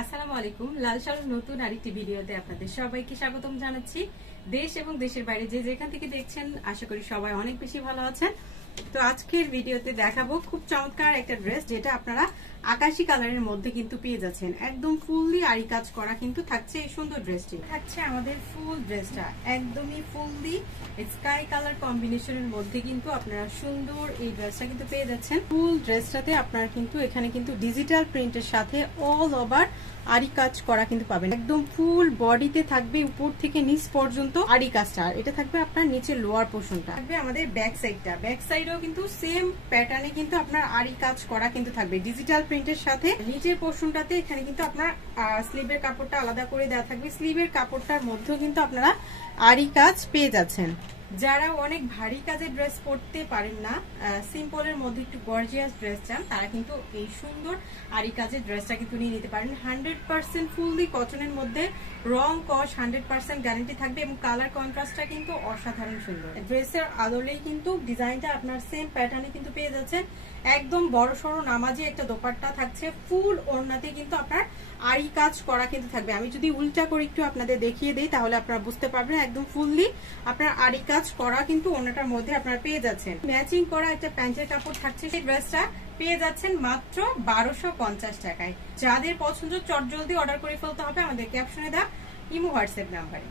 আসসালামু আলাইকুম। লাল শাড়ির নতুন আরেকটি ভিডিওতে আপনাদের সবাইকে স্বাগতম জানাচ্ছি। দেশ এবং দেশের বাইরে যে যেখান থেকে দেখছেন আশা করি সবাই অনেক বেশি ভালো আছেন। তো আজকের ভিডিওতে দেখাবো খুব চমৎকার একটা ড্রেস, যেটা আপনারা আকাশি কালারের মধ্যে কিন্তু পেয়ে যাচ্ছেন। একদম ফুললি আরি কাজ করা কিন্তু থাকছে এই সুন্দর ড্রেসটি। থাকছে আমাদের ফুল ড্রেসটা একদমই ফুললি স্কাই কালার কম্বিনেশনের মধ্যে কিন্তু আপনারা সুন্দর এই ড্রেসটা কিন্তু পেয়ে যাচ্ছেন। ফুল ড্রেসটাতে আপনারা কিন্তু এখানে কিন্তু ডিজিটাল প্রিন্টের সাথে অল ওভার আরি কাজ করা কিন্তু পাবেন। একদম ফুল বডিতে থাকবে উপর থেকে নিচ পর্যন্ত আরি কাজটা। আর এটা থাকবে আপনার নিচে লোয়ার পোর্শনটা থাকবে আমাদের ব্যাক সাইডটা। ব্যাক সাইডেও কিন্তু সেম প্যাটার্নে কিন্তু আপনার আরি কাজ করা কিন্তু থাকবে ডিজিটাল প্রিন্টের সাথে। নিচের পোর্শনটাতে এখানে কিন্তু আপনার স্লিভের কাপড়টা আলাদা করে দেওয়া থাকবে। স্লিভের কাপড়টার মধ্যেও কিন্তু আপনারা আরি কাজ পেয়ে যাচ্ছেন। যারা অনেক ভারী কাজের ড্রেস পরতে পারেন না, সিম্পলের মধ্যে একটু গর্জিয়াস ড্রেস চান, তারা কিন্তু এই সুন্দর আরি কাজের ড্রেসটা কিন্তু নিয়ে নিতে পারেন। 100% ফুললি কটনের মধ্যে, রং কস 100% গ্যারান্টি থাকবে এবং কালার কন্ট্রাস্টটা কিন্তু অসাধারণ সুন্দর। ড্রেসের আদলেই কিন্তু ডিজাইনটা আপনার সেম প্যাটার্নে কিন্তু পেয়ে যাচ্ছে। একদম বড় সড়ো নামাজি একটা দোপাট্টা থাকছে। ফুল ওড়নাতে কিন্তু আপনার আরি কাজ করা কিন্তু থাকবে। আমি যদি উল্টা করে একটু আপনাদের দেখিয়ে দিই তাহলে আপনারা বুঝতে পারবেন একদম ফুললি আপনার আরি কাজ করা কিন্তু ওড়নাটার মধ্যে আপনারা পেয়ে যাচ্ছেন। ম্যাচিং করা একটা প্যান্টের কাপড় থাকছে। সেই ড্রেসটা পেয়ে যাচ্ছেন মাত্র 1250 টাকায়। যাদের পছন্দ চটজলদি অর্ডার করে ফেলতে হবে আমাদের ক্যাপশনে দেওয়া ইমো হোয়াটসঅ্যাপ নাম্বারে।